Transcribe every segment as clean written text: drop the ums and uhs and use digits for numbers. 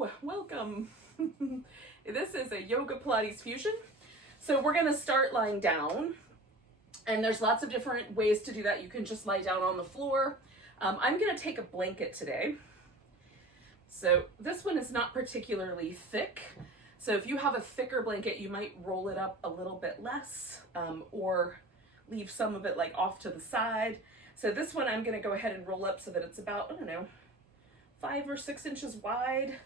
Hello, welcome. This is a yoga Pilates fusion. So we're gonna start lying down, and there's lots of different ways to do that. You can just lie down on the floor. I'm gonna take a blanket today. So this one is not particularly thick. So if you have a thicker blanket, you might roll it up a little bit less, or leave some of it like off to the side. So this one I'm gonna go ahead and roll up so that it's about, I don't know, 5 or 6 inches wide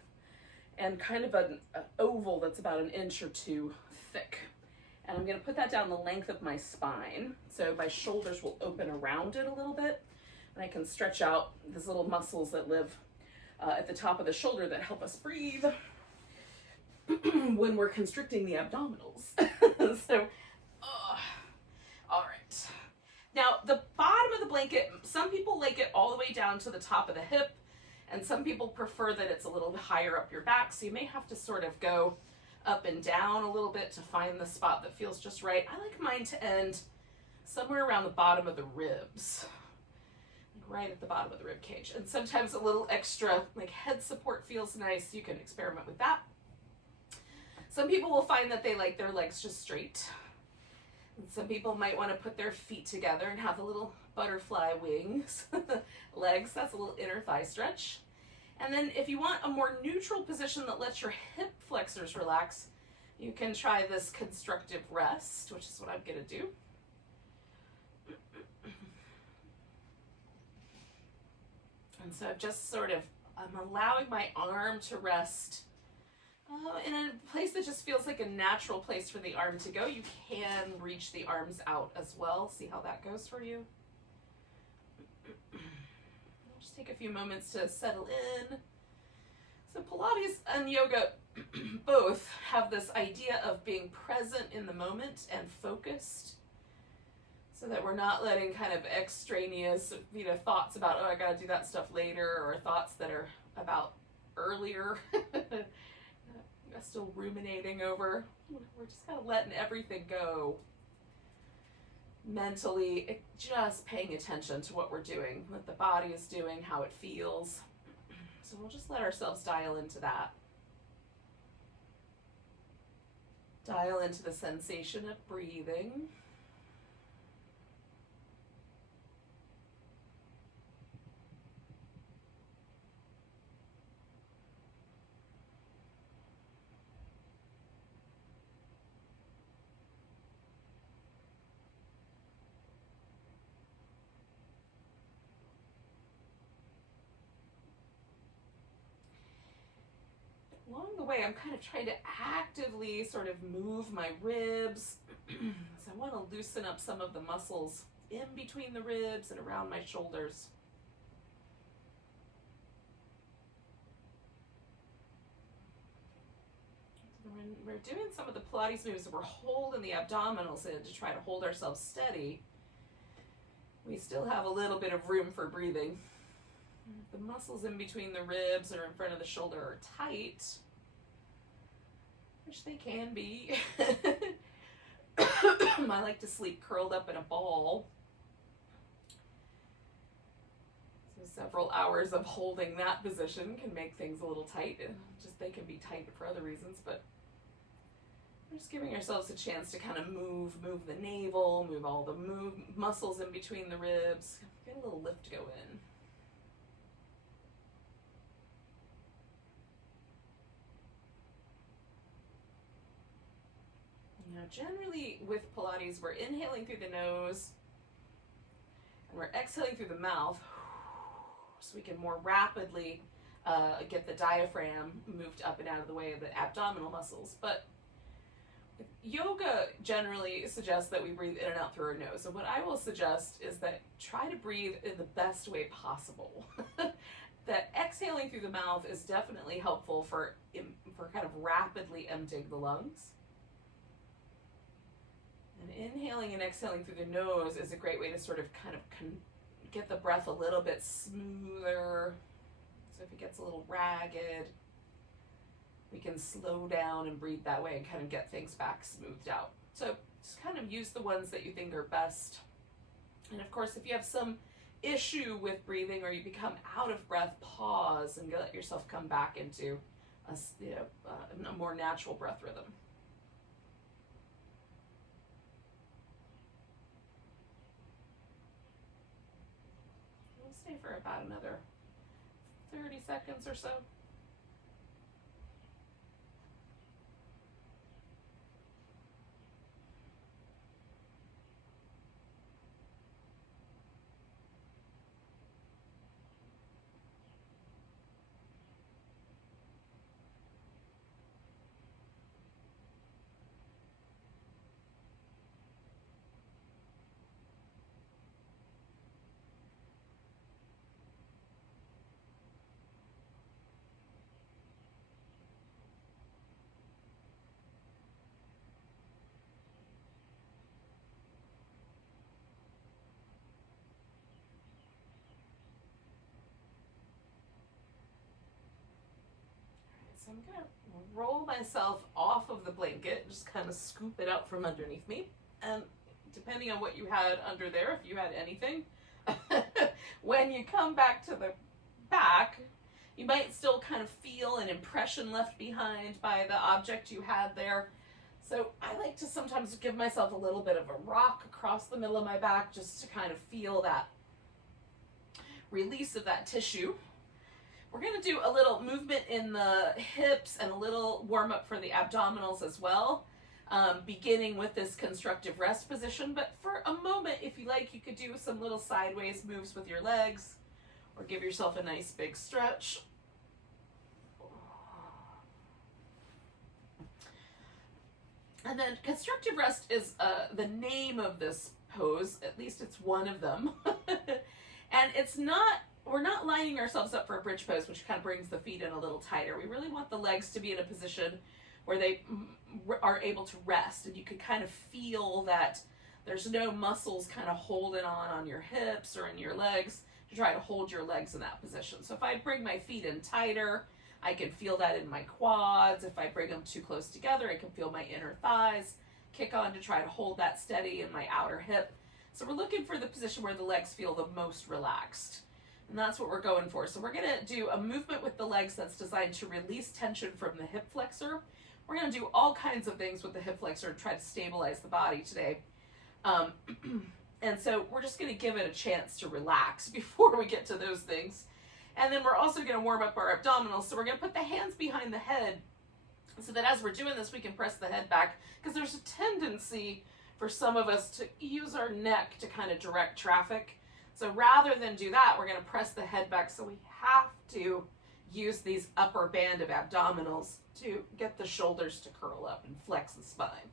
and kind of an oval that's about 1 inch or 2 thick. And I'm gonna put that down the length of my spine. So my shoulders will open around it a little bit, and I can stretch out these little muscles that live at the top of the shoulder that help us breathe when we're constricting the abdominals. So, all right. Now the bottom of the blanket, some people like it all the way down to the top of the hip, and some people prefer that it's a little bit higher up your back, so you may have to sort of go up and down a little bit to find the spot that feels just right. I like mine to end somewhere around the bottom of the ribs, right at the bottom of the rib cage. And sometimes a little extra like head support feels nice. You can experiment with that. Some people will find that they like their legs just straight. And some people might want to put their feet together and have a little butterfly wings legs. That's a little inner thigh stretch. And then if you want a more neutral position that lets your hip flexors relax, you can try this constructive rest, which is what I'm going to do. And so I'm allowing my arm to rest in a place that just feels like a natural place for the arm to go. You can reach the arms out as well. See how that goes for you. Just take a few moments to settle in. So Pilates and yoga both have this idea of being present in the moment and focused, so that we're not letting kind of extraneous, thoughts about, oh, I gotta do that stuff later, or thoughts that are about earlier, still ruminating over. We're just kind of letting everything go. Mentally, just paying attention to what we're doing, what the body is doing, how it feels. So we'll just let ourselves dial into that. Dial into the sensation of breathing. Along the way, I'm kind of trying to actively sort of move my ribs. So I want to loosen up some of the muscles in between the ribs and around my shoulders. When we're doing some of the Pilates moves, we're holding the abdominals in to try to hold ourselves steady. We still have a little bit of room for breathing. The muscles in between the ribs or in front of the shoulder are tight, which they can be. I like to sleep curled up in a ball. So several hours of holding that position can make things a little tight. Just they can be tight for other reasons, but we're just giving ourselves a chance to kind of move the navel, move all the muscles in between the ribs, get a little lift go in. Now, generally with Pilates, we're inhaling through the nose and we're exhaling through the mouth, so we can more rapidly get the diaphragm moved up and out of the way of the abdominal muscles. But yoga generally suggests that we breathe in and out through our nose. And what I will suggest is that try to breathe in the best way possible. That exhaling through the mouth is definitely helpful for kind of rapidly emptying the lungs. And inhaling and exhaling through the nose is a great way to sort of kind of get the breath a little bit smoother. So if it gets a little ragged, we can slow down and breathe that way and kind of get things back smoothed out. So just kind of use the ones that you think are best. And of course, if you have some issue with breathing or you become out of breath, pause and let yourself come back into a more natural breath rhythm. We'll stay for about another 30 seconds or so. So I'm going to roll myself off of the blanket, just kind of scoop it out from underneath me. And depending on what you had under there, if you had anything, when you come back to the back, you might still kind of feel an impression left behind by the object you had there. So I like to sometimes give myself a little bit of a rock across the middle of my back just to kind of feel that release of that tissue. We're going to do a little movement in the hips and a little warm up for the abdominals as well, beginning with this constructive rest position. But for a moment, if you like, you could do some little sideways moves with your legs or give yourself a nice big stretch. And then constructive rest is the name of this pose, at least it's one of them. And it's not, we're not lining ourselves up for a bridge pose, which kind of brings the feet in a little tighter. We really want the legs to be in a position where they are able to rest, and you can kind of feel that there's no muscles kind of holding on your hips or in your legs to try to hold your legs in that position. So if I bring my feet in tighter, I can feel that in my quads. If I bring them too close together, I can feel my inner thighs kick on to try to hold that steady in my outer hip. So we're looking for the position where the legs feel the most relaxed. And that's what we're going for. So we're going to do a movement with the legs that's designed to release tension from the hip flexor. We're going to do all kinds of things with the hip flexor to try to stabilize the body today. And so we're just going to give it a chance to relax before we get to those things. And then we're also going to warm up our abdominals. So we're going to put the hands behind the head so that as we're doing this, we can press the head back, because there's a tendency for some of us to use our neck to kind of direct traffic. So rather than do that, we're going to press the head back. So we have to use these upper band of abdominals to get the shoulders to curl up and flex the spine,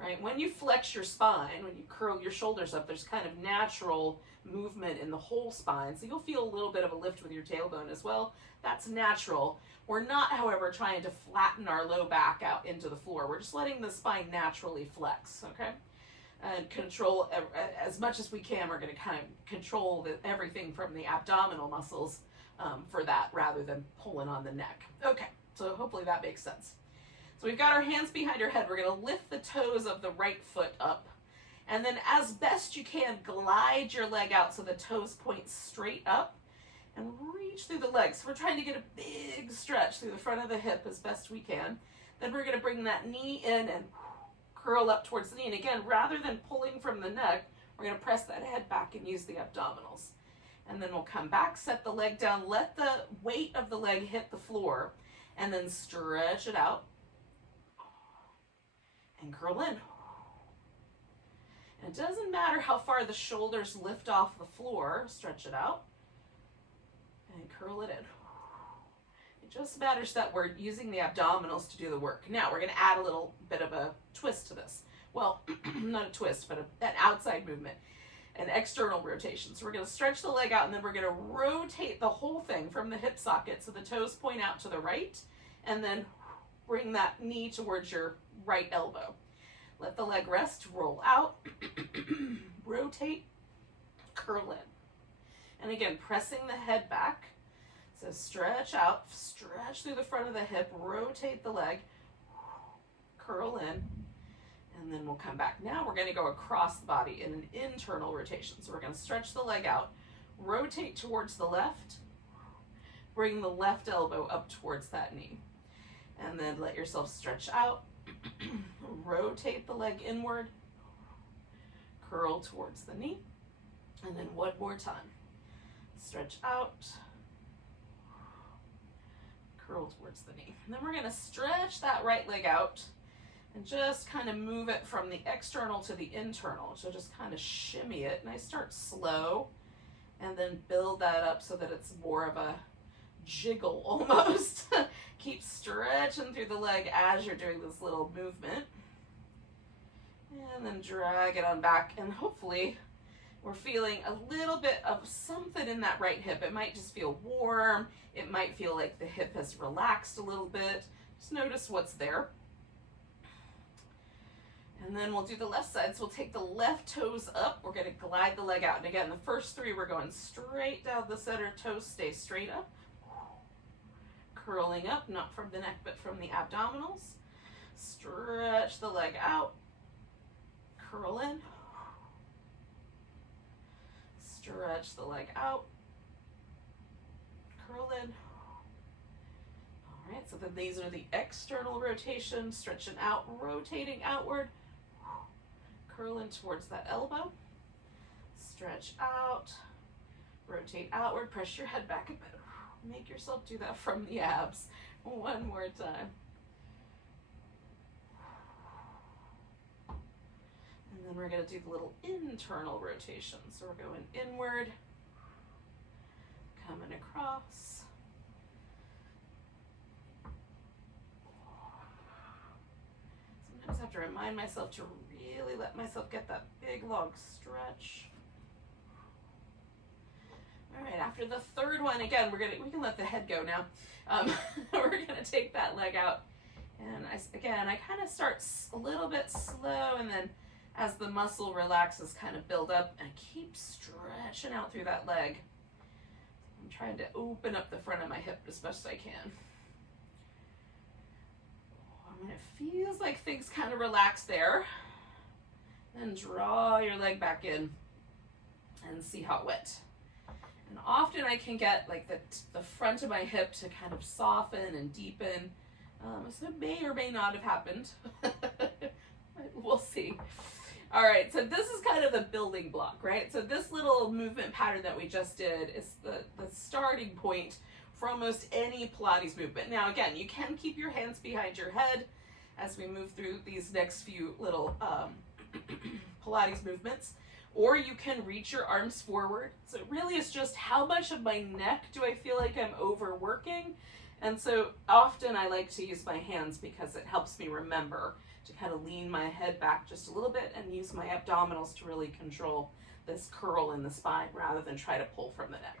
right? When you flex your spine, when you curl your shoulders up, there's kind of natural movement in the whole spine. So you'll feel a little bit of a lift with your tailbone as well. That's natural. We're not, however, trying to flatten our low back out into the floor. We're just letting the spine naturally flex, okay? And control as much as we can. We're going to kind of control everything from the abdominal muscles for that, rather than pulling on the neck. Okay, so hopefully that makes sense. So we've got our hands behind our head. We're going to lift the toes of the right foot up, and then as best you can, glide your leg out so the toes point straight up and reach through the legs. So we're trying to get a big stretch through the front of the hip as best we can. Then we're going to bring that knee in and curl up towards the knee. And again, rather than pulling from the neck, we're going to press that head back and use the abdominals. And then we'll come back, set the leg down, let the weight of the leg hit the floor, and then stretch it out and curl in. And it doesn't matter how far the shoulders lift off the floor, stretch it out and curl it in. It just matters that we're using the abdominals to do the work. Now we're going to add a little bit of a twist to this. Well, not a twist, but an outside movement, an external rotation. So we're going to stretch the leg out, and then we're going to rotate the whole thing from the hip socket so the toes point out to the right, and then bring that knee towards your right elbow. Let the leg rest, roll out, rotate, curl in. And again, pressing the head back. So stretch out, stretch through the front of the hip, rotate the leg, curl in, and then we'll come back. Now we're going to go across the body in an internal rotation. So we're going to stretch the leg out, rotate towards the left, bring the left elbow up towards that knee. And then let yourself stretch out. Rotate the leg inward. Curl towards the knee. And then one more time. Stretch out. Curl towards the knee. And then we're going to stretch that right leg out and just kind of move it from the external to the internal. So just kind of shimmy it. And I start slow and then build that up so that it's more of a jiggle almost. Keep stretching through the leg as you're doing this little movement. And then drag it on back, and hopefully we're feeling a little bit of something in that right hip. It might just feel warm. It might feel like the hip has relaxed a little bit. Just notice what's there. And then we'll do the left side. So we'll take the left toes up. We're going to glide the leg out. And again, the first three, we're going straight down the center. Toes stay straight up. Curling up, not from the neck, but from the abdominals. Stretch the leg out. Curl in. Stretch the leg out. Curl in. All right, so then these are the external rotations, stretching out, rotating outward. Curl in towards that elbow. Stretch out. Rotate outward. Press your head back a bit. Make yourself do that from the abs. One more time. And then we're going to do the little internal rotation. So we're going inward, coming across. Sometimes I have to remind myself to really let myself get that big long stretch. All right, after the third one, again, we can let the head go now. We're gonna take that leg out, and I kind of start a little bit slow, and then as the muscle relaxes, kind of build up, and keep stretching out through that leg. I'm trying to open up the front of my hip as best as I can. And it feels like things kind of relax there. Then draw your leg back in and see how it went. And often I can get like the front of my hip to kind of soften and deepen. So it may or may not have happened. We'll see. All right, so this is kind of the building block, right? So this little movement pattern that we just did is the starting point for almost any Pilates movement. Now, again, you can keep your hands behind your head as we move through these next few little Pilates movements. Or you can reach your arms forward. So it really is just how much of my neck do I feel like I'm overworking? And so often I like to use my hands because it helps me remember to kind of lean my head back just a little bit and use my abdominals to really control this curl in the spine rather than try to pull from the neck.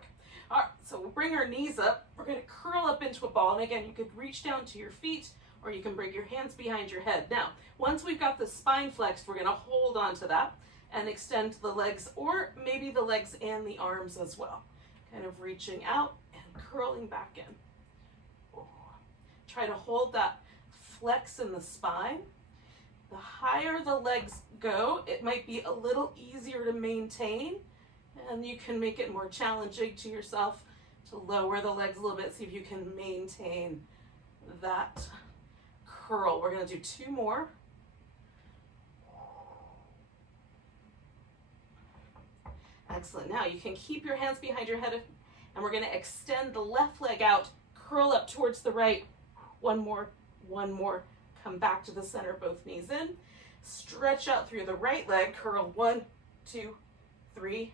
All right, so we'll bring our knees up. We're going to curl up into a ball. And again, you could reach down to your feet or you can bring your hands behind your head. Now, once we've got the spine flexed, we're going to hold on to that and extend the legs, or maybe the legs and the arms as well. Kind of reaching out and curling back in. Try to hold that flex in the spine. The higher the legs go, it might be a little easier to maintain, and you can make it more challenging to yourself to lower the legs a little bit, see if you can maintain that curl. We're going to do two more. Excellent. Now you can keep your hands behind your head, and we're going to extend the left leg out, curl up towards the right. One more, one more. Come back to the center, both knees in. Stretch out through the right leg, curl 1, 2, 3.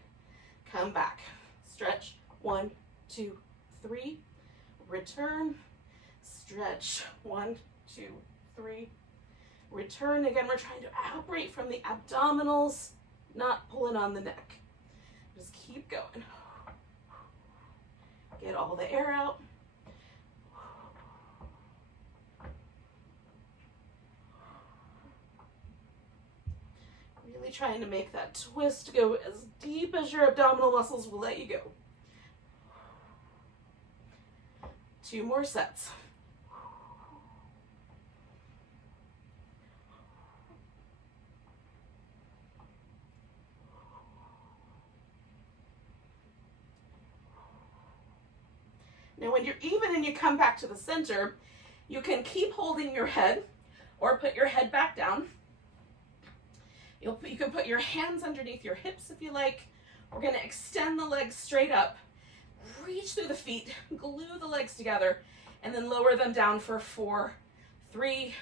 Come back. Stretch 1, 2, 3. Return. Stretch 1, 2, 3. Return. Again, we're trying to operate from the abdominals, not pulling on the neck. Just keep going. Get all the air out. Really trying to make that twist go as deep as your abdominal muscles will let you go. 2 more sets. Now when you're even and you come back to the center, You can keep holding your head or put your head back down. You can put your hands underneath your hips if you like. We're going to extend the legs straight up, reach through the feet, glue the legs together, and then lower them down for 4, 3,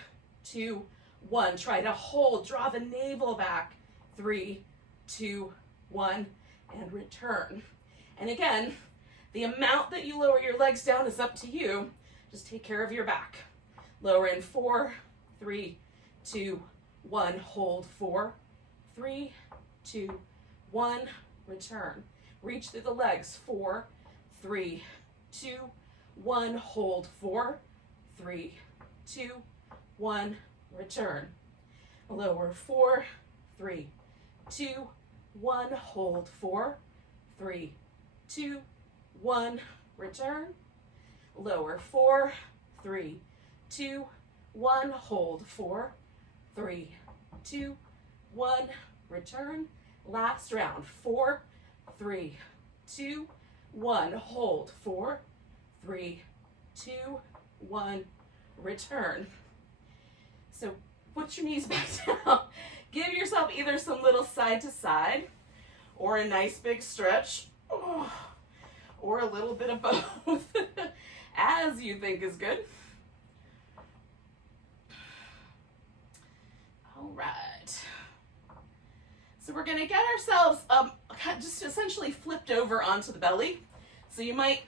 2, 1. Try to hold, draw the navel back. 3, 2, 1, and return. And again, the amount that you lower your legs down is up to you. Just take care of your back. Lower in 4, 3, 2, 1. Hold 4, 3, 2, 1. Return. Reach through the legs. 4, 3, 2, 1. Hold 4, 3, 2, 1. Return. Lower 4, 3, 2, 1. Hold 4, 3, 2, 1. Return. Lower 4, 3, 2, 1. Hold 4, 3, 2, 1. Return. Last round. 4, 3, 2, 1. Hold 4, 3, 2, 1. Return. So put your knees back down. Give yourself either some little side to side or a nice big stretch or a little bit of both as you think is good. All right. So we're going to get ourselves just essentially flipped over onto the belly. So you might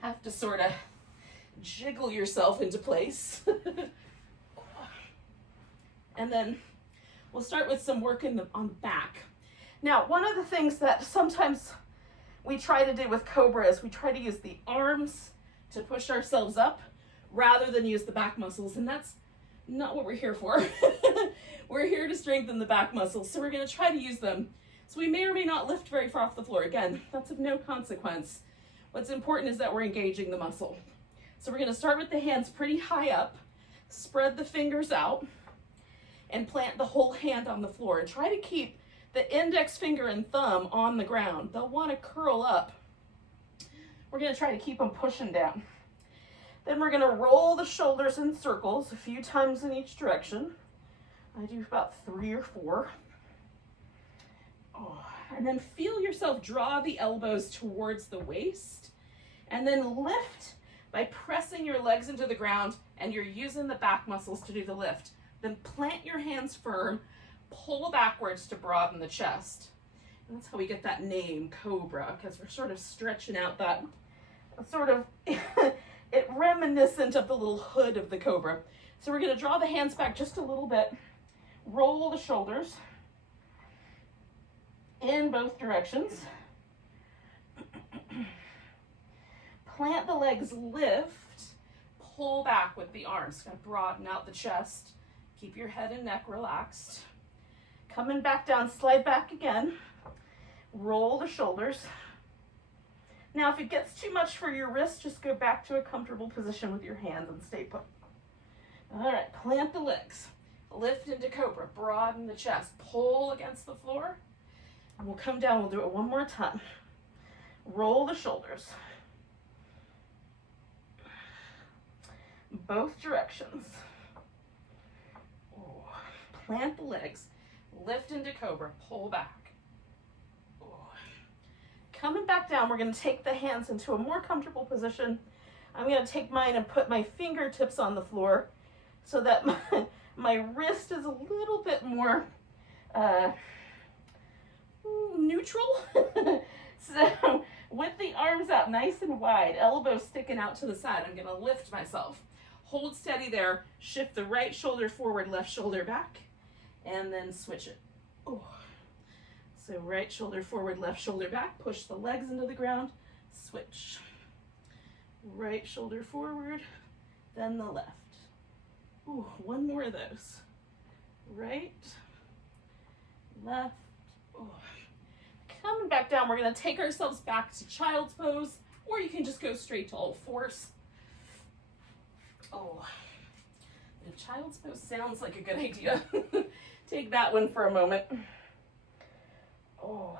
have to sort of jiggle yourself into place. And then we'll start with some work on the back. Now, one of the things that sometimes we try to do with Cobra is we try to use the arms to push ourselves up rather than use the back muscles, and that's not what we're here for. We're here to strengthen the back muscles, so we're going to try to use them. So we may or may not lift very far off the floor. Again, that's of no consequence. What's important is that we're engaging the muscle. So we're going to start with the hands pretty high up, spread the fingers out, and plant the whole hand on the floor. And try to keep the index finger and thumb on the ground. They'll want to curl up. We're going to try to keep them pushing down. Then we're going to roll the shoulders in circles a few times in each direction. I do about 3 or 4. And then feel yourself draw the elbows towards the waist. And then lift by pressing your legs into the ground, and you're using the back muscles to do the lift. Then plant your hands firm, pull backwards to broaden the chest. And that's how we get that name, Cobra, because we're sort of stretching out that sort of it reminiscent of the little hood of the Cobra. So we're going to draw the hands back just a little bit, roll the shoulders in both directions, plant the legs, lift, pull back with the arms, kind of broaden out the chest, keep your head and neck relaxed. Coming back down, slide back again, roll the shoulders. Now, if it gets too much for your wrist, just go back to a comfortable position with your hands and stay put. All right, plant the legs, lift into Cobra, broaden the chest, pull against the floor, and we'll come down, we'll do it one more time. Roll the shoulders, both directions. Plant the legs, lift into Cobra, pull back. Coming back down, we're going to take the hands into a more comfortable position. I'm going to take mine and put my fingertips on the floor so that my wrist is a little bit more neutral. So with the arms out nice and wide, elbows sticking out to the side, I'm going to lift myself. Hold steady there, shift the right shoulder forward, left shoulder back, and then switch it. Ooh. So right shoulder forward, left shoulder back, push the legs into the ground, switch. Right shoulder forward, then the left. Ooh, one more of those. Right, left. Ooh. Coming back down, we're going to take ourselves back to child's pose, or you can just go straight to all fours. Oh, the child's pose sounds like a good idea. Take that one for a moment. Oh.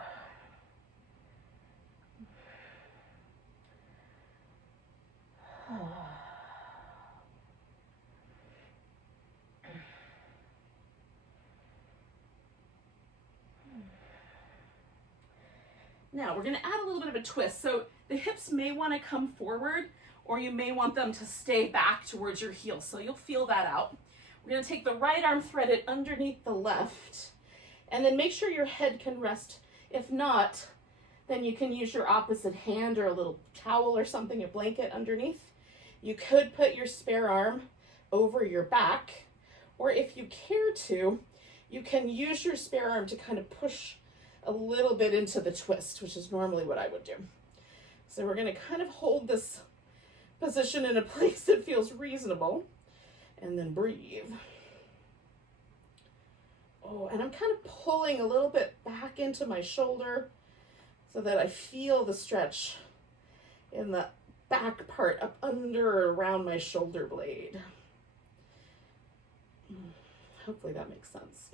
Now we're going to add a little bit of a twist. So the hips may want to come forward, or you may want them to stay back towards your heels. So you'll feel that out. We're going to take the right arm threaded underneath the left, and then make sure your head can rest. If not, then you can use your opposite hand or a little towel or something, a blanket underneath. You could put your spare arm over your back, or if you care to, you can use your spare arm to kind of push a little bit into the twist, which is normally what I would do. So we're going to kind of hold this position in a place that feels reasonable, and then breathe. Oh, and I'm kind of pulling a little bit back into my shoulder so that I feel the stretch in the back part up under around my shoulder blade. Hopefully that makes sense.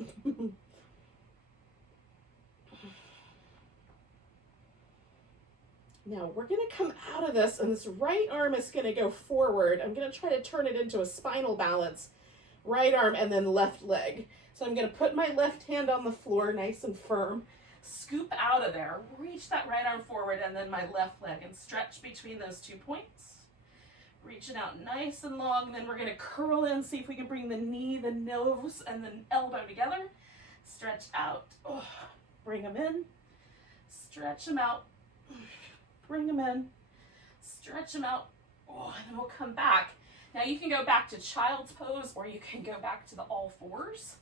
Now we're going to come out of this, and this right arm is going to go forward. I'm going to try to turn it into a spinal balance, right arm and then left leg. So I'm going to put my left hand on the floor nice and firm, scoop out of there, reach that right arm forward, and then my left leg, and stretch between those 2 points. Reach it out nice and long, and then we're going to curl in, see if we can bring the knee, the nose, and the elbow together. Stretch out, oh, bring them in, stretch them out, bring them in, stretch them out, oh, and then we'll come back. Now you can go back to child's pose, or you can go back to the all fours,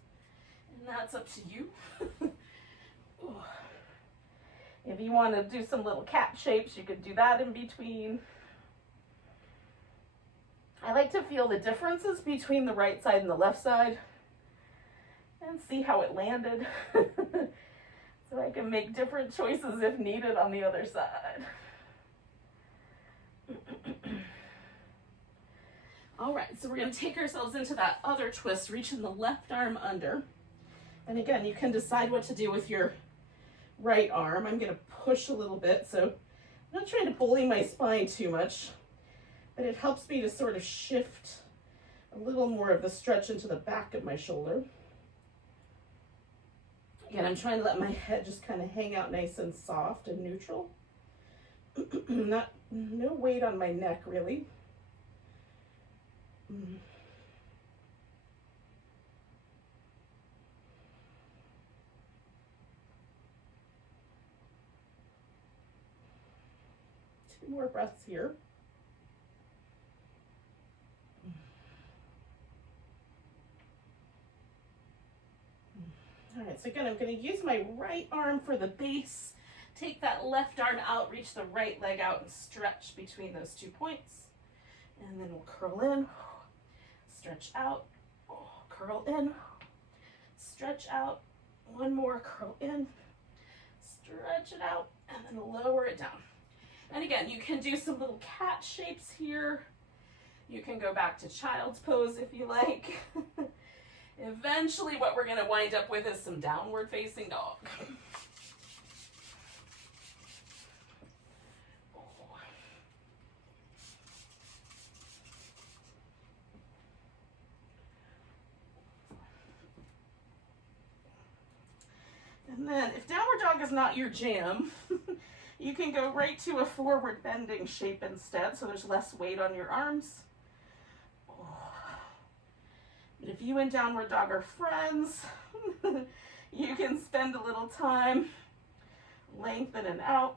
and that's up to you. If you want to do some little cat shapes, you could do that in between. I like to feel the differences between the right side and the left side and see how it landed so I can make different choices if needed on the other side. All right, so we're going to take ourselves into that other twist, reaching the left arm under. And again, you can decide what to do with your right arm. I'm going to push a little bit, so I'm not trying to bully my spine too much, but it helps me to sort of shift a little more of the stretch into the back of my shoulder. Again, I'm trying to let my head just kind of hang out nice and soft and neutral. No weight on my neck, really. Two more breaths here. All right, so again, I'm going to use my right arm for the base. Take that left arm out, reach the right leg out, and stretch between those 2 points. And then we'll curl in, stretch out, curl in, stretch out. One more, curl in, stretch it out, and then lower it down. And again, you can do some little cat shapes here. You can go back to child's pose if you like. Eventually, what we're going to wind up with is some downward facing dog. And then, if downward dog is not your jam, you can go right to a forward bending shape instead, so there's less weight on your arms. But if you and downward dog are friends, you can spend a little time lengthening out.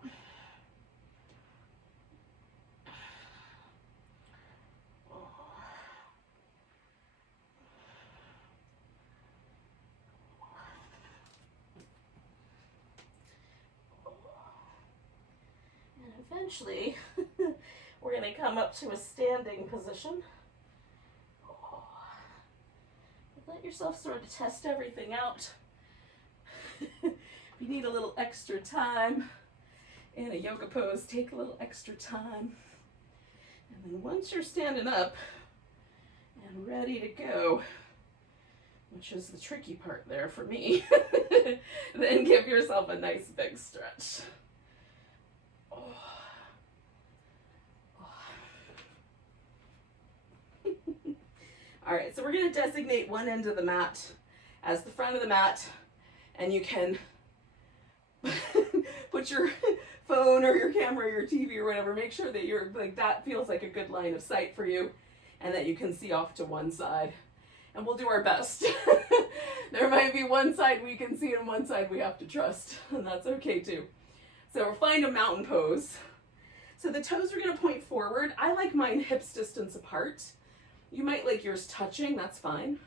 And eventually, we're going to come up to a standing position. Let yourself sort of test everything out. If you need a little extra time in a yoga pose, take a little extra time. And then once you're standing up and ready to go, which is the tricky part there for me, then give yourself a nice big stretch. Oh. All right, so we're going to designate one end of the mat as the front of the mat, and you can put your phone or your camera or your TV or whatever, make sure that you're like, that feels like a good line of sight for you and that you can see off to one side. And we'll do our best. There might be one side we can see and one side we have to trust, and that's okay too. So we'll find a mountain pose. So the toes are gonna point forward. I like mine hips distance apart. You might like yours touching, that's fine.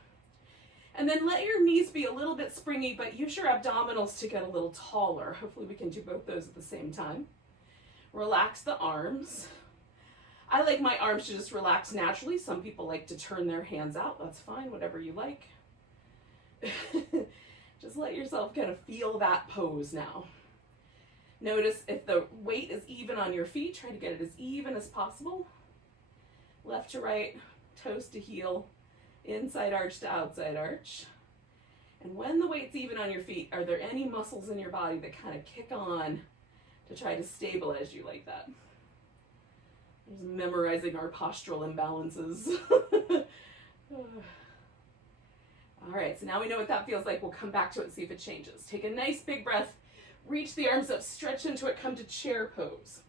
And then let your knees be a little bit springy, but use your abdominals to get a little taller. Hopefully we can do both those at the same time. Relax the arms. I like my arms to just relax naturally. Some people like to turn their hands out. That's fine, whatever you like. Just let yourself kind of feel that pose now. Notice if the weight is even on your feet, try to get it as even as possible. Left to right, toes to heel, inside arch to outside arch. And when the weight's even on your feet, are there any muscles in your body that kind of kick on to try to stabilize you like that? Just memorizing our postural imbalances. All right, so now we know what that feels like. We'll come back to it and see if it changes. Take a nice big breath, reach the arms up, stretch into it, come to chair pose.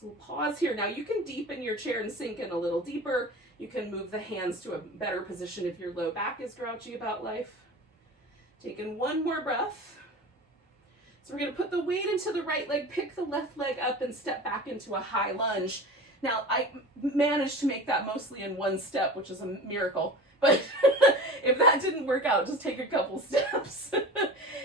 So we'll pause here. Now you can deepen your chair and sink in a little deeper. You can move the hands to a better position if your low back is grouchy about life. Taking one more breath. So we're gonna put the weight into the right leg, pick the left leg up and step back into a high lunge. Now, I managed to make that mostly in one step, which is a miracle. But if that didn't work out, just take a couple steps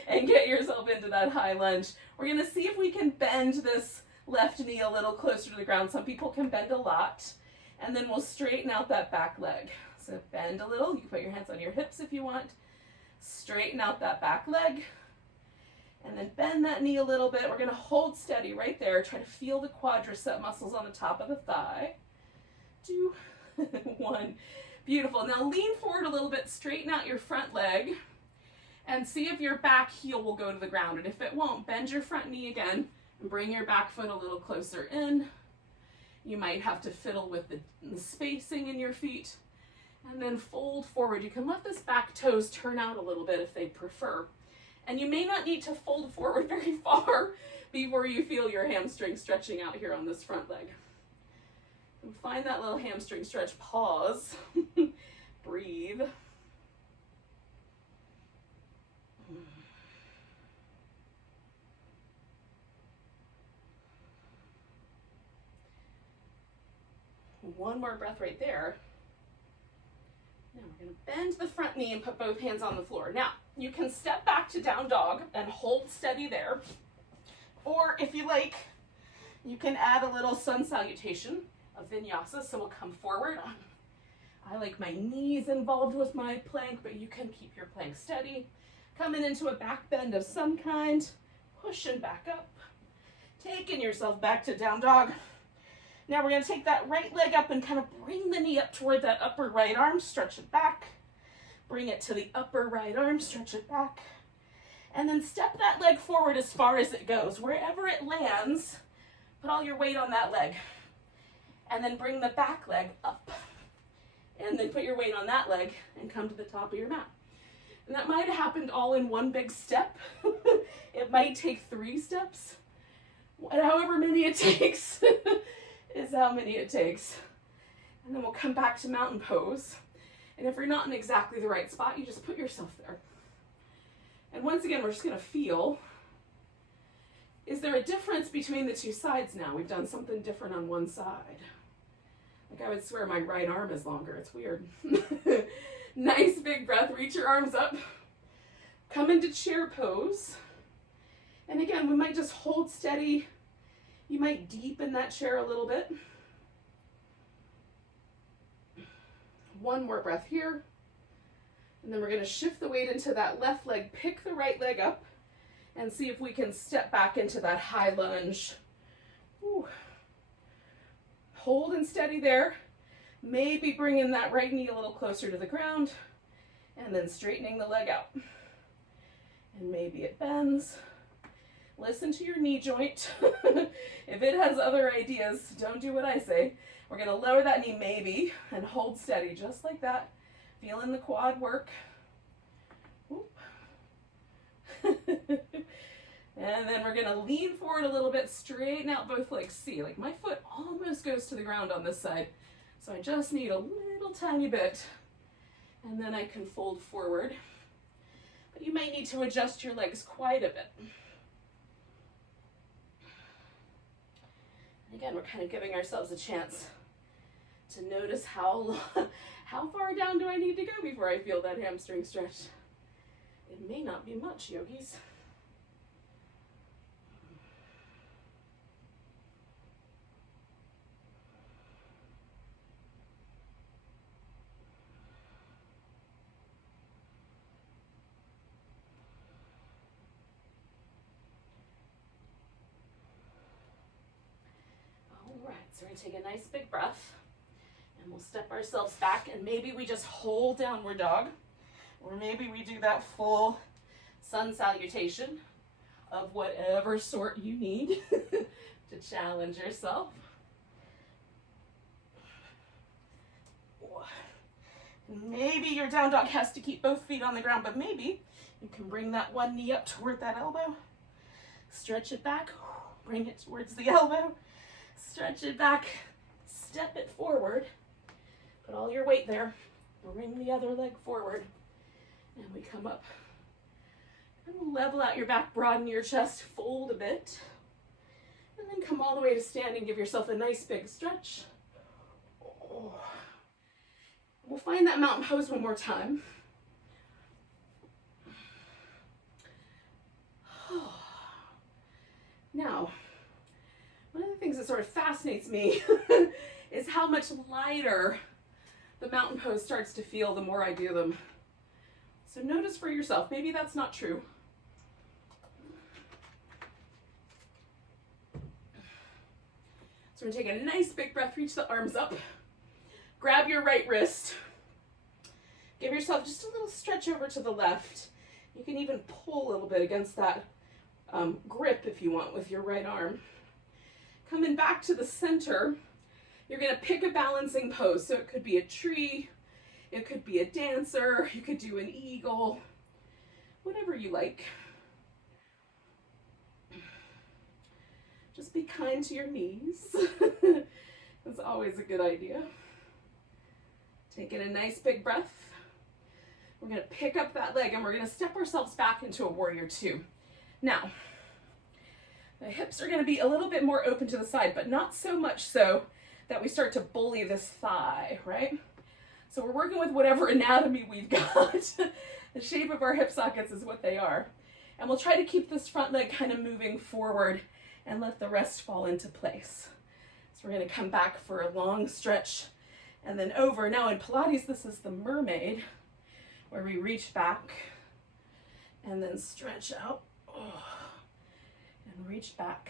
and get yourself into that high lunge. We're going to see if we can bend this left knee a little closer to the ground. Some people can bend a lot. And then we'll straighten out that back leg. So bend a little. You can put your hands on your hips if you want. Straighten out that back leg. And then bend that knee a little bit. We're going to hold steady right there. Try to feel the quadricep muscles on the top of the thigh. 2, 1. Beautiful. Now lean forward a little bit. Straighten out your front leg. And see if your back heel will go to the ground. And if it won't, bend your front knee again. And bring your back foot a little closer in. You might have to fiddle with the spacing in your feet. And then fold forward. You can let this back toes turn out a little bit if they prefer. And you may not need to fold forward very far before you feel your hamstring stretching out here on this front leg. And find that little hamstring stretch. Pause. Breathe. One more breath right there. Now we're going to bend the front knee and put both hands on the floor. Now, you can step back to down dog and hold steady there. Or if you like, you can add a little sun salutation of vinyasa. So we'll come forward. I like my knees involved with my plank, but you can keep your plank steady. Coming into a back bend of some kind. Pushing back up. Taking yourself back to down dog. Now we're going to take that right leg up and kind of bring the knee up toward that upper right arm. Stretch it back. Bring it to the upper right arm. Stretch it back. And then step that leg forward as far as it goes. Wherever it lands, put all your weight on that leg. And then bring the back leg up. And then put your weight on that leg and come to the top of your mat. And that might have happened all in one big step. It might take 3 steps. However many it takes is how many it takes. And then we'll come back to mountain pose. And if you're not in exactly the right spot, you just put yourself there. And once again, we're just going to feel, is there a difference between the two sides now? We've done something different on one side. Like I would swear my right arm is longer. It's weird. Nice big breath. Reach your arms up. Come into chair pose. And again, we might just hold steady. You might deepen that chair a little bit. One more breath here. And then we're going to shift the weight into that left leg. Pick the right leg up and see if we can step back into that high lunge. Ooh. Hold and steady there. Maybe bringing that right knee a little closer to the ground and then straightening the leg out. And maybe it bends. Listen to your knee joint. If it has other ideas, don't do what I say. We're going to lower that knee maybe and hold steady just like that. Feeling the quad work. And then we're gonna lean forward a little bit, straighten out both legs. See, like my foot almost goes to the ground on this side. So I just need a little tiny bit. And then I can fold forward. But you might need to adjust your legs quite a bit. And again, we're kind of giving ourselves a chance to notice how far down do I need to go before I feel that hamstring stretch. It may not be much, yogis. So we're going to take a nice big breath, and we'll step ourselves back, and maybe we just hold downward dog, or maybe we do that full sun salutation of whatever sort you need to challenge yourself. Maybe your down dog has to keep both feet on the ground, but maybe you can bring that one knee up toward that elbow, stretch it back, bring it towards the elbow, stretch it back, step it forward, put all your weight there, bring the other leg forward, and we come up. And level out your back, broaden your chest, fold a bit, and then come all the way to standing. Give yourself a nice big stretch. Oh. We'll find that mountain pose one more time. Now, one of the things that sort of fascinates me is how much lighter the mountain pose starts to feel the more I do them. So notice for yourself, maybe that's not true. So we're gonna take a nice big breath, reach the arms up, grab your right wrist, give yourself just a little stretch over to the left. You can even pull a little bit against that grip if you want with your right arm. Coming back to the center, you're gonna pick a balancing pose. So it could be a tree, it could be a dancer, you could do an eagle, whatever you like. Just be kind to your knees. That's always a good idea. Taking a nice big breath. We're gonna pick up that leg and we're gonna step ourselves back into a warrior two. Now, the hips are gonna be a little bit more open to the side, but not so much so that we start to bully this thigh, right? So we're working with whatever anatomy we've got. The shape of our hip sockets is what they are. And we'll try to keep this front leg kind of moving forward and let the rest fall into place. So we're gonna come back for a long stretch and then over. Now in Pilates, this is the Mermaid, where we reach back and then stretch out. Oh, and reach back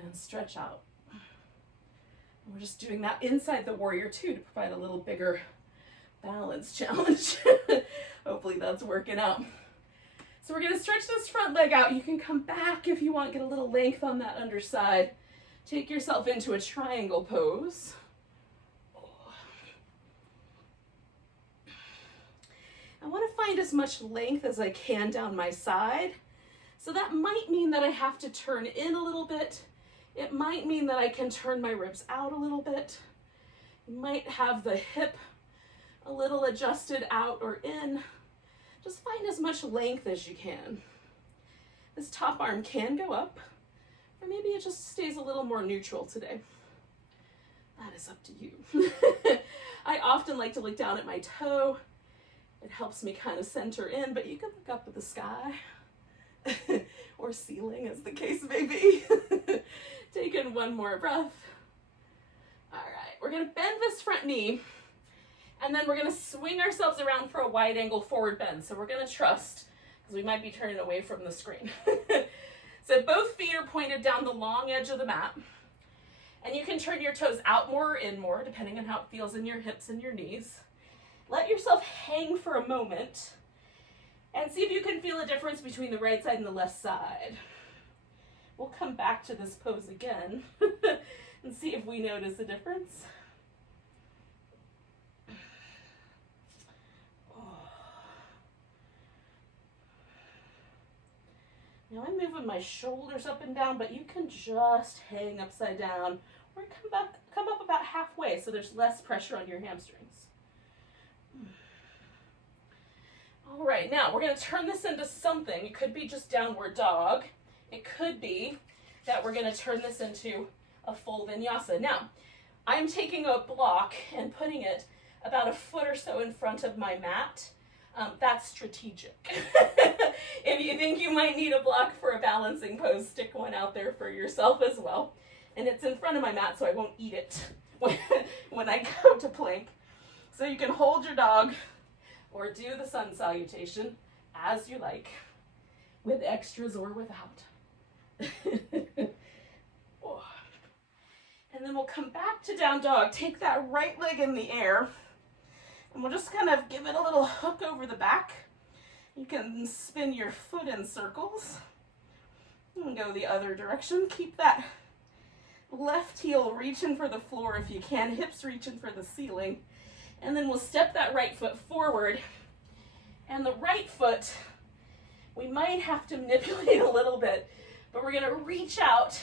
and stretch out. And we're just doing that inside the warrior two to provide a little bigger balance challenge. Hopefully that's working out. So we're gonna stretch this front leg out. You can come back if you want, get a little length on that underside. Take yourself into a triangle pose. I want to find as much length as I can down my side. So that might mean that I have to turn in a little bit. It might mean that I can turn my ribs out a little bit. You might have the hip a little adjusted out or in. Just find as much length as you can. This top arm can go up, or maybe it just stays a little more neutral today. That is up to you. I often like to look down at my toe. It helps me kind of center in, but you can look up at the sky or ceiling, as the case may be. Take in one more breath. All right, we're gonna bend this front knee, and then we're gonna swing ourselves around for a wide angle forward bend. So we're gonna trust, because we might be turning away from the screen. So both feet are pointed down the long edge of the mat, and you can turn your toes out more or in more, depending on how it feels in your hips and your knees. Let yourself hang for a moment and see if you can feel a difference between the right side and the left side. We'll come back to this pose again and see if we notice a difference. Now I'm moving my shoulders up and down, but you can just hang upside down or come up about halfway so there's less pressure on your hamstrings. All right, now we're going to turn this into something. It could be just downward dog. It could be that we're going to turn this into a full vinyasa. Now, I'm taking a block and putting it about a foot or so in front of my mat. That's strategic. If you think you might need a block for a balancing pose, stick one out there for yourself as well. And it's in front of my mat so I won't eat it when I go to plank. So you can hold your dog or do the sun salutation as you like, with extras or without. Oh. And then we'll come back to down dog. Take that right leg in the air, and we'll just kind of give it a little hook over the back. You can spin your foot in circles and go the other direction. Keep that left heel reaching for the floor if you can, hips reaching for the ceiling. And then we'll step that right foot forward. And the right foot, we might have to manipulate a little bit, but we're gonna reach out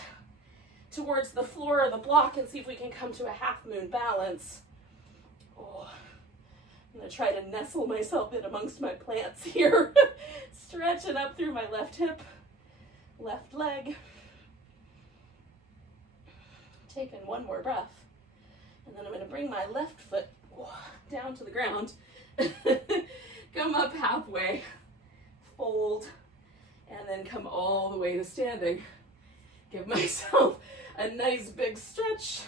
towards the floor of the block and see if we can come to a half moon balance. Oh, I'm gonna try to nestle myself in amongst my plants here. Stretching up through my left hip, left leg. Taking one more breath. And then I'm gonna bring my left foot down to the ground. Come up halfway, fold, and then come all the way to standing. Give myself a nice big stretch.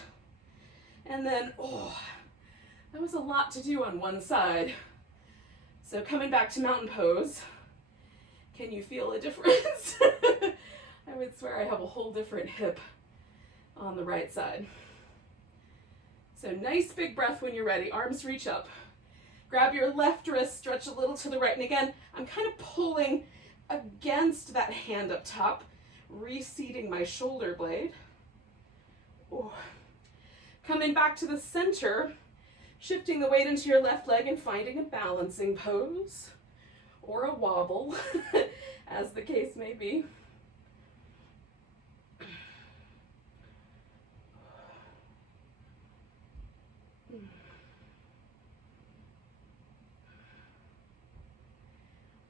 And then, that was a lot to do on one side. So coming back to mountain pose, can you feel a difference? I would swear I have a whole different hip on the right side. So nice big breath when you're ready. Arms reach up. Grab your left wrist, stretch a little to the right. And again, I'm kind of pulling against that hand up top, reseating my shoulder blade. Oh. Coming back to the center, shifting the weight into your left leg and finding a balancing pose or a wobble, as the case may be.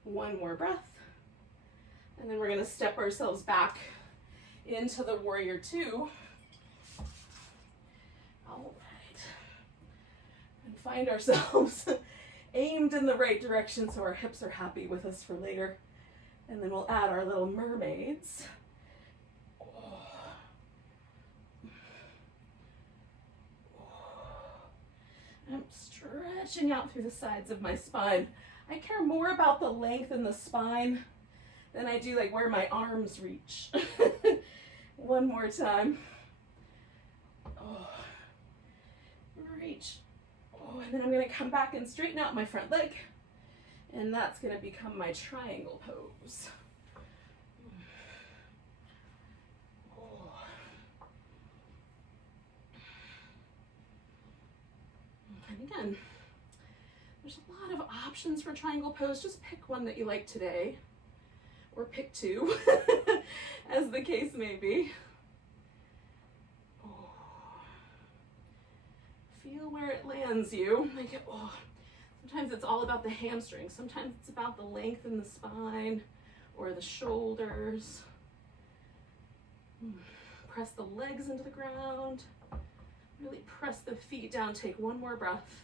One more breath, and then we're going to step ourselves back into the warrior two. All right, and find ourselves aimed in the right direction so our hips are happy with us for later. And then we'll add our little mermaids. I'm stretching out through the sides of my spine. I care more about the length in the spine than I do like where my arms reach. One more time. Oh, reach. Oh, and then I'm going to come back and straighten out my front leg. And that's going to become my triangle pose. Oh. And again, there's a lot of options for triangle pose. Just pick one that you like today, or pick two, as the case may be. Oh. Feel where it lands you. Sometimes it's all about the hamstrings. Sometimes it's about the length in the spine or the shoulders. Press the legs into the ground. Really press the feet down. Take one more breath.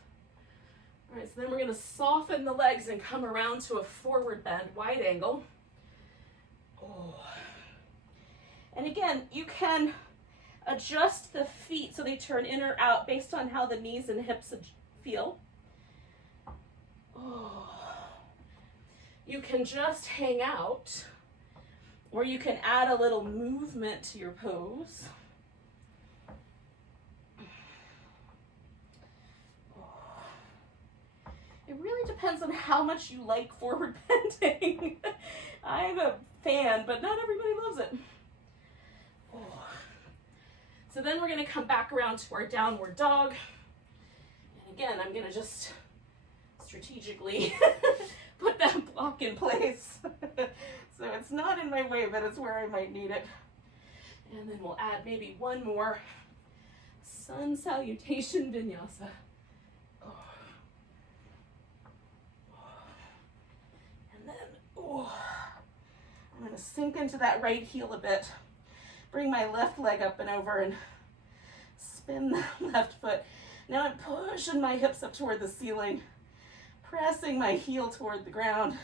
All right, so then we're going to soften the legs and come around to a forward bend, wide angle. Oh. And again, you can adjust the feet so they turn in or out based on how the knees and hips feel. Oh. You can just hang out, or you can add a little movement to your pose. It really depends on how much you like forward bending. I'm a fan, but not everybody loves it. Oh. So then we're going to come back around to our downward dog. And again, I'm going to just strategically put that block in place So it's not in my way, but it's where I might need it. And then we'll add maybe one more sun salutation vinyasa. Oh. And then, oh, I'm going to sink into that right heel a bit. Bring my left leg up and over and spin the left foot. Now I'm pushing my hips up toward the ceiling, pressing my heel toward the ground,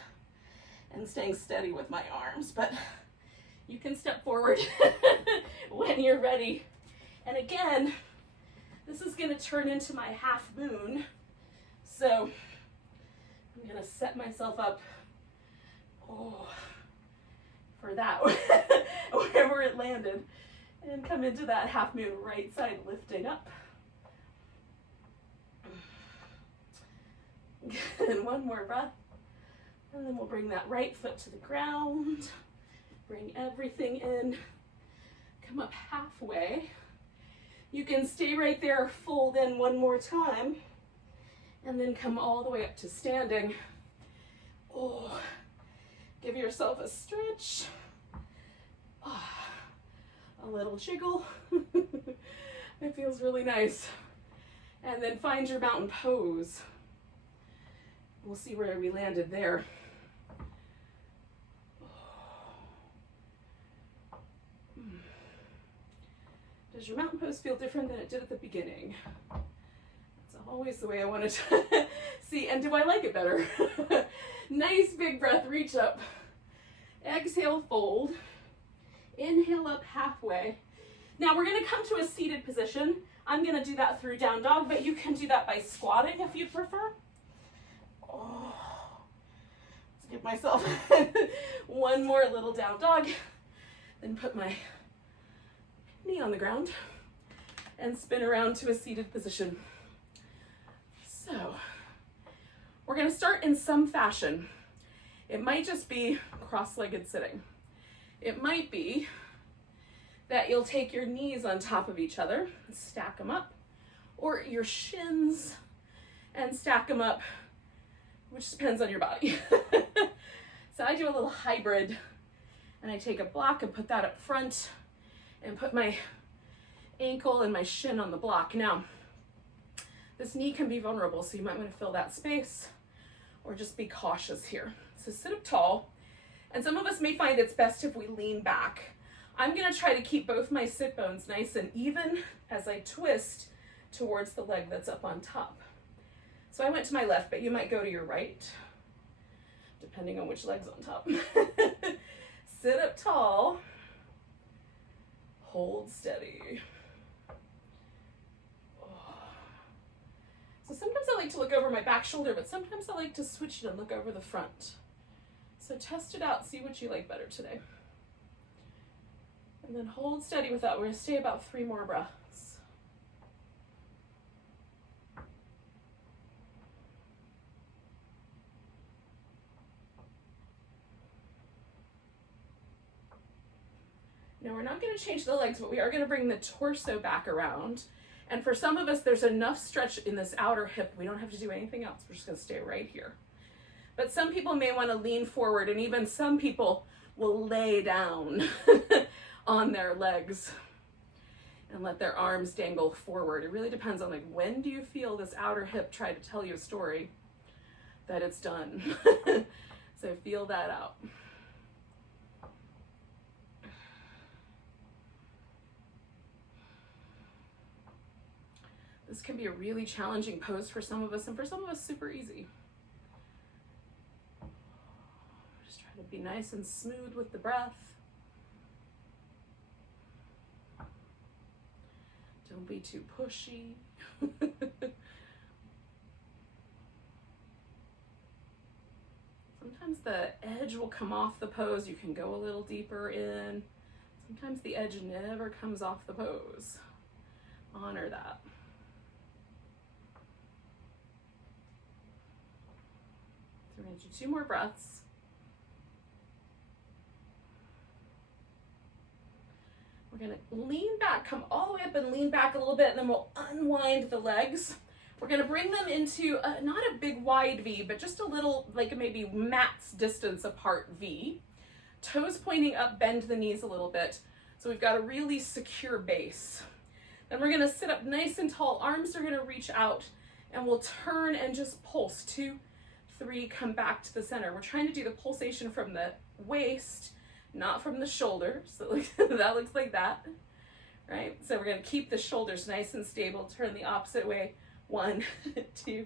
and staying steady with my arms. But you can step forward when you're ready. And again, this is going to turn into my half moon. So I'm going to set myself up for that, wherever it landed, and come into that half moon, right side lifting up. And one more breath. And then we'll bring that right foot to the ground. Bring everything in. Come up halfway. You can stay right there, fold in one more time, and then come all the way up to standing. Oh, give yourself a stretch. A little jiggle. It feels really nice. And then find your mountain pose. We'll see where we landed there. Does your mountain pose feel different than it did at the beginning? That's always the way I wanted to see. And do I like it better? Nice big breath, reach up. Exhale, fold. Inhale up halfway. Now we're going to come to a seated position. I'm going to do that through down dog, but you can do that by squatting if you prefer. Oh, let's give myself one more little down dog. Then put my knee on the ground and spin around to a seated position. So we're going to start in some fashion. It might just be cross-legged sitting. It might be that you'll take your knees on top of each other and stack them up, or your shins and stack them up, which depends on your body. So I do a little hybrid, and I take a block and put that up front and put my ankle and my shin on the block. Now, this knee can be vulnerable, so you might want to fill that space or just be cautious here. So sit up tall, and some of us may find it's best if we lean back. I'm going to try to keep both my sit bones nice and even as I twist towards the leg that's up on top. So I went to my left, but you might go to your right, depending on which leg's on top. Sit up tall, hold steady. So sometimes I like to look over my back shoulder, but sometimes I like to switch it and look over the front. So test it out, see what you like better today. And then hold steady with that. We're going to stay about 3 more breaths. Now we're not going to change the legs, but we are going to bring the torso back around. And for some of us, there's enough stretch in this outer hip. We don't have to do anything else. We're just going to stay right here. But some people may want to lean forward, and even some people will lay down on their legs and let their arms dangle forward. It really depends on, like, when do you feel this outer hip try to tell you a story that it's done. So feel that out. This can be a really challenging pose for some of us, and for some of us, super easy. Just try to be nice and smooth with the breath. Don't be too pushy. Sometimes the edge will come off the pose. You can go a little deeper in. Sometimes the edge never comes off the pose. Honor that. So we're going to do 2 more breaths. We're going to lean back, come all the way up and lean back a little bit, and then we'll unwind the legs. We're going to bring them into not a big wide V, but just a little, like maybe mat's distance apart V. toes pointing up, bend the knees a little bit. So we've got a really secure base. Then we're gonna sit up nice and tall. Arms are gonna reach out, and we'll turn and just pulse. 2, 3, come back to the center. We're trying to do the pulsation from the waist, not from the shoulders. So that looks like that, right? So we're gonna keep the shoulders nice and stable. Turn the opposite way. 1, 2,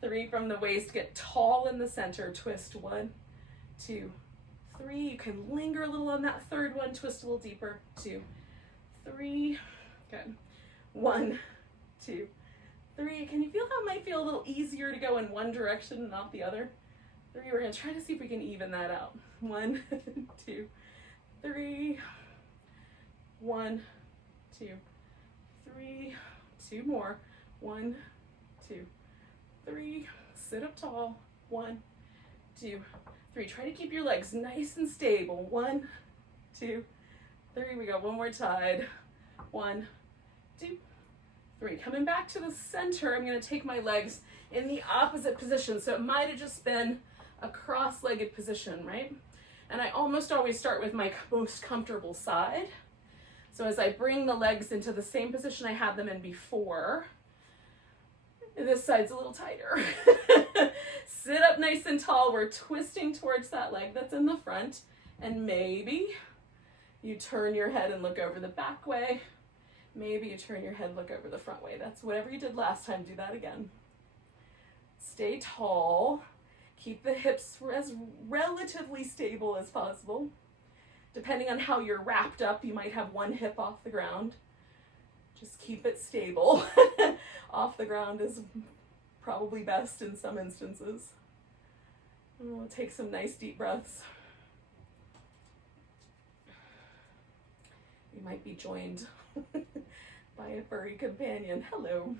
3 from the waist. Get tall in the center. Twist. 1, 2, 3. You can linger a little on that third one. Twist a little deeper. 2, 3. Good. 1, 2, 3. Can you feel how it might feel a little easier to go in one direction and not the other? 3. We're going to try to see if we can even that out. 1, 2, 3. 1, 2, 3. 2 more. 1, 2, 3. Sit up tall. 1, 2, 3. Try to keep your legs nice and stable. 1, 2, 3. We got one more side. 1, 2, 3. Coming back to the center, I'm going to take my legs in the opposite position. So it might have just been a cross-legged position, right? And I almost always start with my most comfortable side. So as I bring the legs into the same position I had them in before, this side's a little tighter. Sit up nice and tall. We're twisting towards that leg that's in the front. And maybe you turn your head and look over the back way. Maybe you turn your head and look over the front way. That's whatever you did last time. Do that again. Stay tall. Keep the hips as relatively stable as possible. Depending on how you're wrapped up, you might have one hip off the ground. Just keep it stable. Off the ground is probably best in some instances. And we'll take some nice deep breaths. You might be joined by a furry companion. Hello.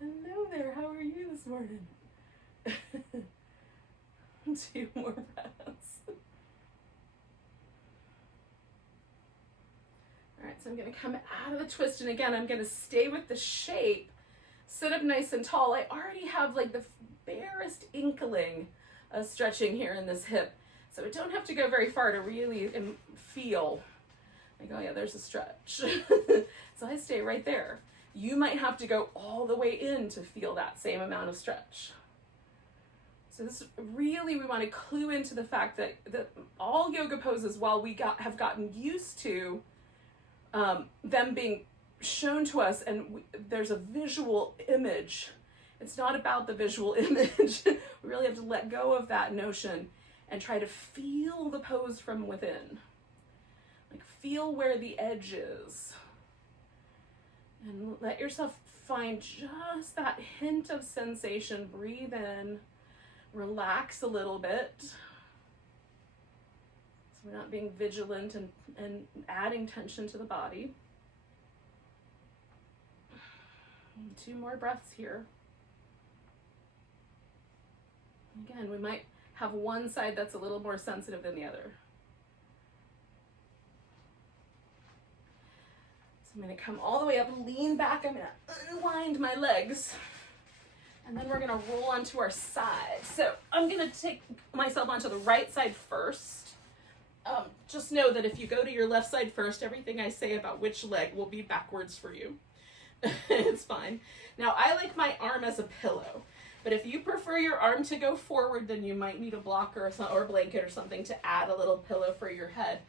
Hello there. How are you this morning? 2 more breaths. All right, so I'm going to come out of the twist, and again, I'm going to stay with the shape. Sit up nice and tall. I already have like the barest inkling of stretching here in this hip, so I don't have to go very far to really feel like, oh yeah, there's a stretch. So I stay right there. You might have to go all the way in to feel that same amount of stretch. So this really, we want to clue into the fact that all yoga poses, while we have gotten used to them being shown to us, and there's a visual image. It's not about the visual image. We really have to let go of that notion and try to feel the pose from within. Like, feel where the edge is. And let yourself find just that hint of sensation. Breathe in. Relax a little bit. So we're not being vigilant and adding tension to the body. And 2 more breaths here. Again, we might have one side that's a little more sensitive than the other. So I'm going to come all the way up, lean back. I'm going to unwind my legs. And then we're going to roll onto our side. So I'm going to take myself onto the right side first. Just know that if you go to your left side first, everything I say about which leg will be backwards for you. It's fine. Now, I like my arm as a pillow. But if you prefer your arm to go forward, then you might need a blocker or a blanket or something to add a little pillow for your head.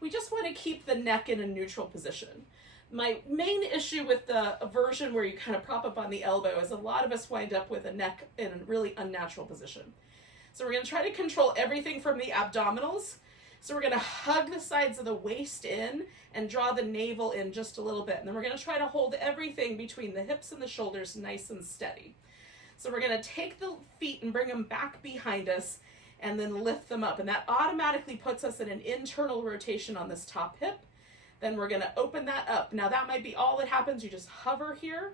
We just want to keep the neck in a neutral position. My main issue with the version where you kind of prop up on the elbow is a lot of us wind up with a neck in a really unnatural position. So we're going to try to control everything from the abdominals. So we're going to hug the sides of the waist in and draw the navel in just a little bit. And then we're going to try to hold everything between the hips and the shoulders nice and steady. So we're going to take the feet and bring them back behind us and then lift them up. And that automatically puts us in an internal rotation on this top hip. Then we're going to open that up. Now that might be all that happens. You just hover here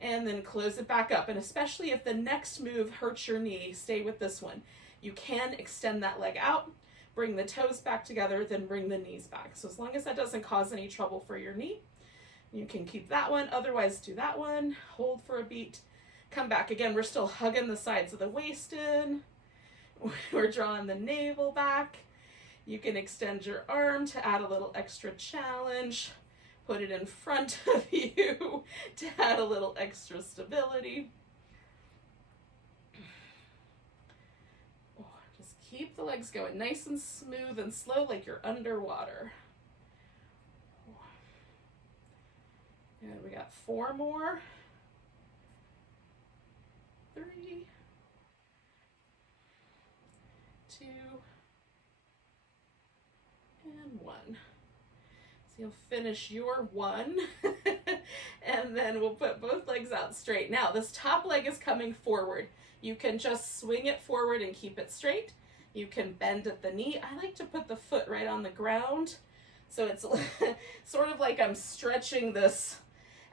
and then close it back up. And especially if the next move hurts your knee, stay with this one. You can extend that leg out, bring the toes back together, then bring the knees back. So as long as that doesn't cause any trouble for your knee, you can keep that one. Otherwise, do that one. Hold for a beat. Come back. Again, we're still hugging the sides of the waist in. We're drawing the navel back. You can extend your arm to add a little extra challenge. Put it in front of you to add a little extra stability. Just keep the legs going nice and smooth and slow like you're underwater. And we got 4 more. 3, 2, and 1. So you'll finish your 1, and then we'll put both legs out straight. Now, this top leg is coming forward. You can just swing it forward and keep it straight. You can bend at the knee. I like to put the foot right on the ground, so it's sort of like I'm stretching this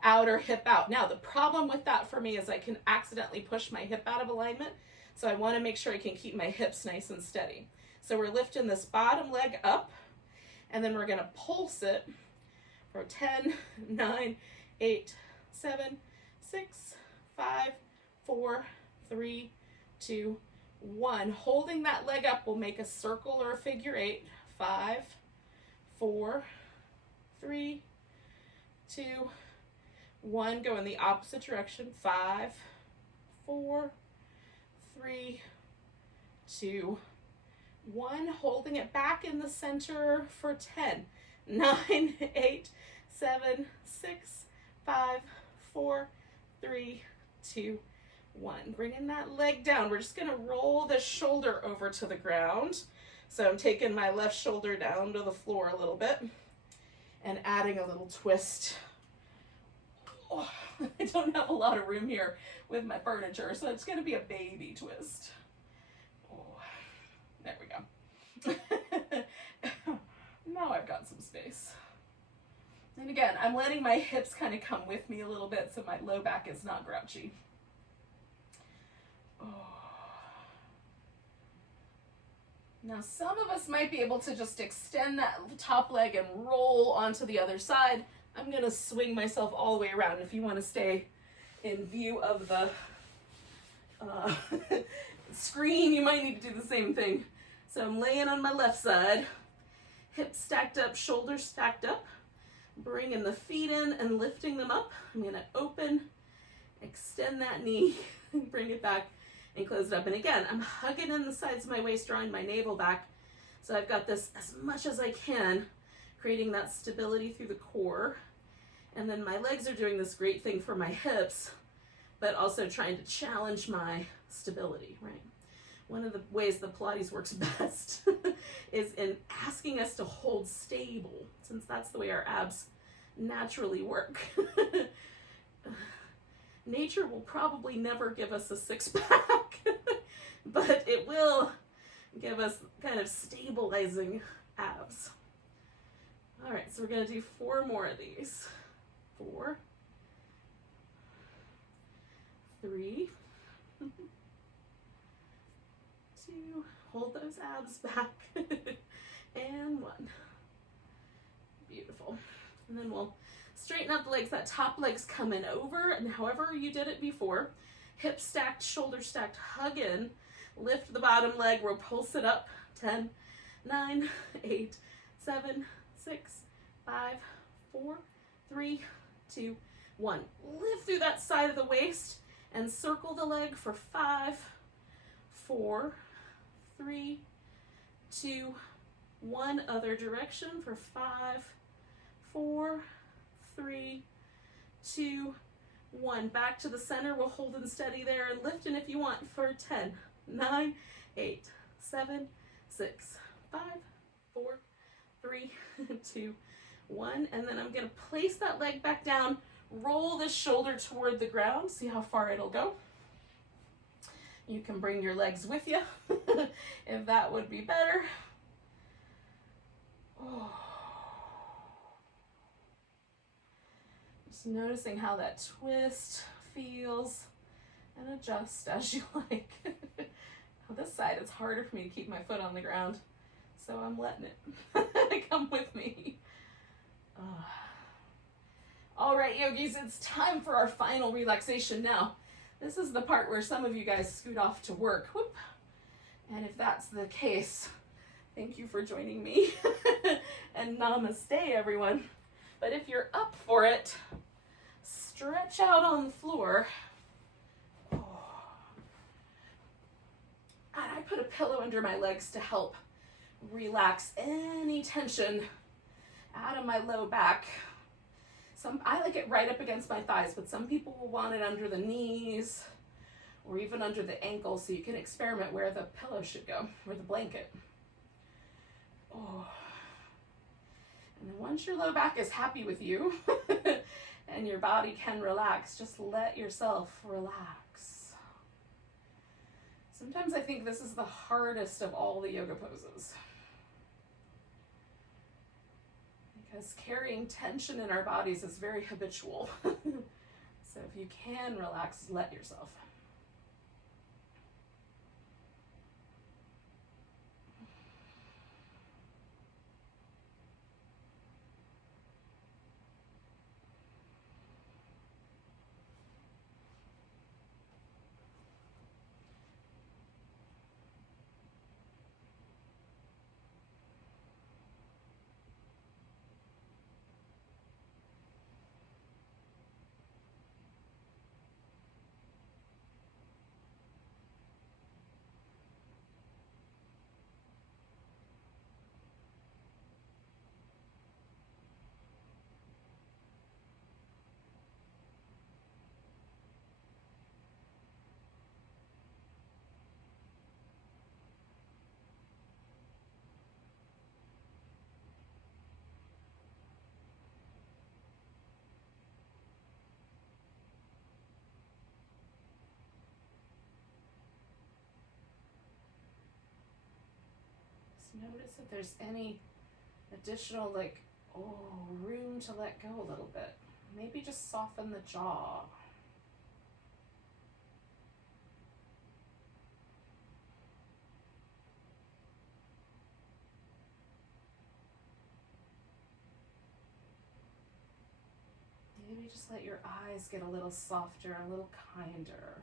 outer hip out. Now, the problem with that for me is I can accidentally push my hip out of alignment, so I want to make sure I can keep my hips nice and steady. So we're lifting this bottom leg up, and then we're going to pulse it for 10, 9, 8, 7, 6, 5, 4, 3, 2, 1. Holding that leg up will make a circle or a figure 8. 5, 4, 3, 2, 1. Go in the opposite direction. 5, 4, 3, 2, 1. Holding it back in the center for 10, 9, 8, 7, 6, 5, 4, 3, 2, 1. Bringing that leg down. We're just going to roll the shoulder over to the ground. So I'm taking my left shoulder down to the floor a little bit and adding a little twist. Oh, I don't have a lot of room here with my furniture, so it's going to be a baby twist. Oh, there we go. Now I've got some space. And again, I'm letting my hips kind of come with me a little bit so my low back is not grouchy. Oh. Now some of us might be able to just extend that top leg and roll onto the other side. I'm going to swing myself all the way around. If you want to stay in view of the screen, you might need to do the same thing. So I'm laying on my left side, hips stacked up, shoulders stacked up, bringing the feet in and lifting them up. I'm going to open, extend that knee, bring it back, and close it up. And again, I'm hugging in the sides of my waist, drawing my navel back. So I've got this as much as I can, creating that stability through the core. And then my legs are doing this great thing for my hips, but also trying to challenge my stability, right? One of the ways the Pilates works best is in asking us to hold stable, since that's the way our abs naturally work. Nature will probably never give us a six-pack, but it will give us kind of stabilizing abs. All right, so we're going to do 4 more of these. 4, 3, 2, hold those abs back, and 1. Beautiful. And then we'll straighten up the legs. That top leg's coming over, and however you did it before, hips stacked, shoulders stacked, hug in, lift the bottom leg, we'll pulse it up. 10, 9, 8, 7, 6, 5, 4, 3, 2, 1. Lift through that side of the waist and circle the leg for 5, 4, 3, 2, 1. Other direction for 5, 4, 3, 2, 1. Back to the center. We'll hold and steady there and lift in if you want for 10, 9, 8, 7, 6, 5, 4, 3, 2, 1. And then I'm going to place that leg back down, roll the shoulder toward the ground, see how far it'll go. You can bring your legs with you if that would be better. Oh. Just noticing how that twist feels and adjust as you like. On this side, it's harder for me to keep my foot on the ground, so I'm letting it come with me. All right, yogis, it's time for our final relaxation now. This is the part where some of you guys scoot off to work. Whoop. And if that's the case, Thank you for joining me. And namaste, everyone. But if you're up for it, stretch out on the floor. And I put a pillow under my legs to help relax any tension out of my low back. I like it right up against my thighs, but some people will want it under the knees or even under the ankles, so you can experiment where the pillow should go, or the blanket. Oh. And then once your low back is happy with you and your body can relax, just let yourself relax. Sometimes I think this is the hardest of all the yoga poses, because carrying tension in our bodies is very habitual. So if you can relax, let yourself. Notice if there's any additional room to let go a little bit. Maybe just soften the jaw. Maybe just let your eyes get a little softer, a little kinder.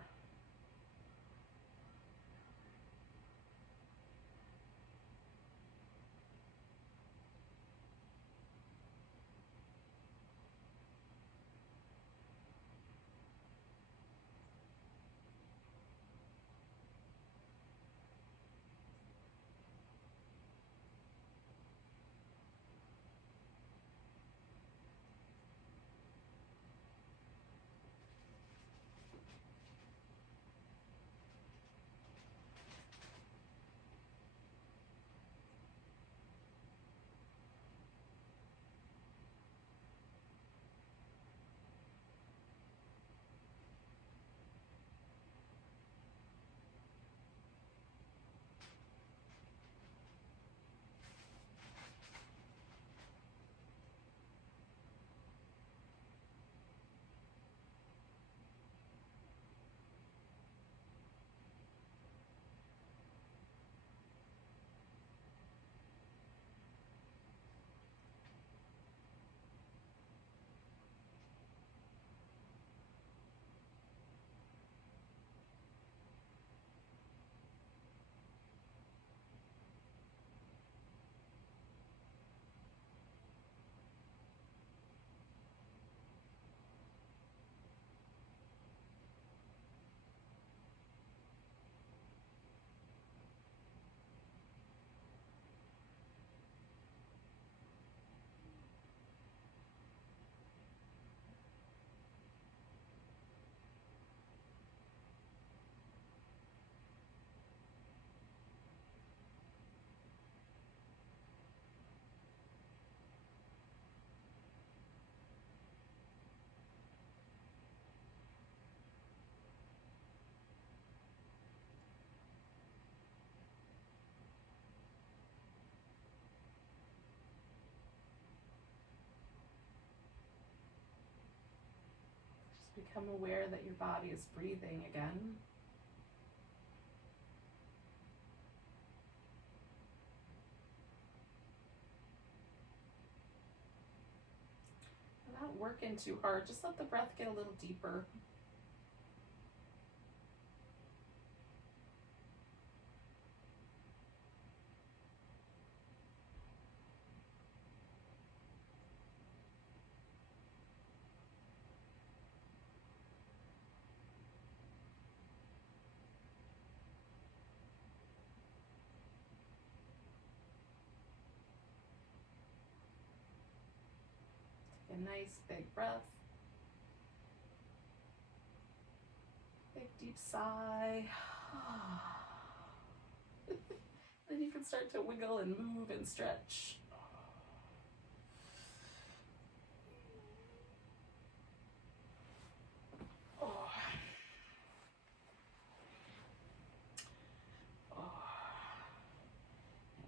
Become aware that your body is breathing again. Without working too hard, just let the breath get a little deeper. nice big breath. Big deep sigh. Then you can start to wiggle and move and stretch.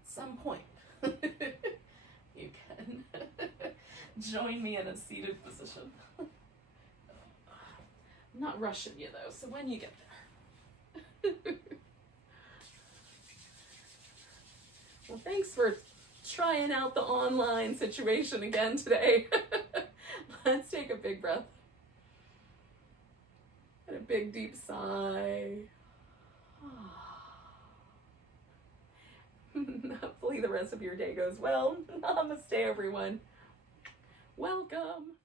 Some point you can join me in a seated position. I'm not rushing you though, so when you get there. Well, thanks for trying out the online situation again today. Let's take a big breath and a big deep sigh. Hopefully the rest of your day goes well. Namaste, everyone. Welcome.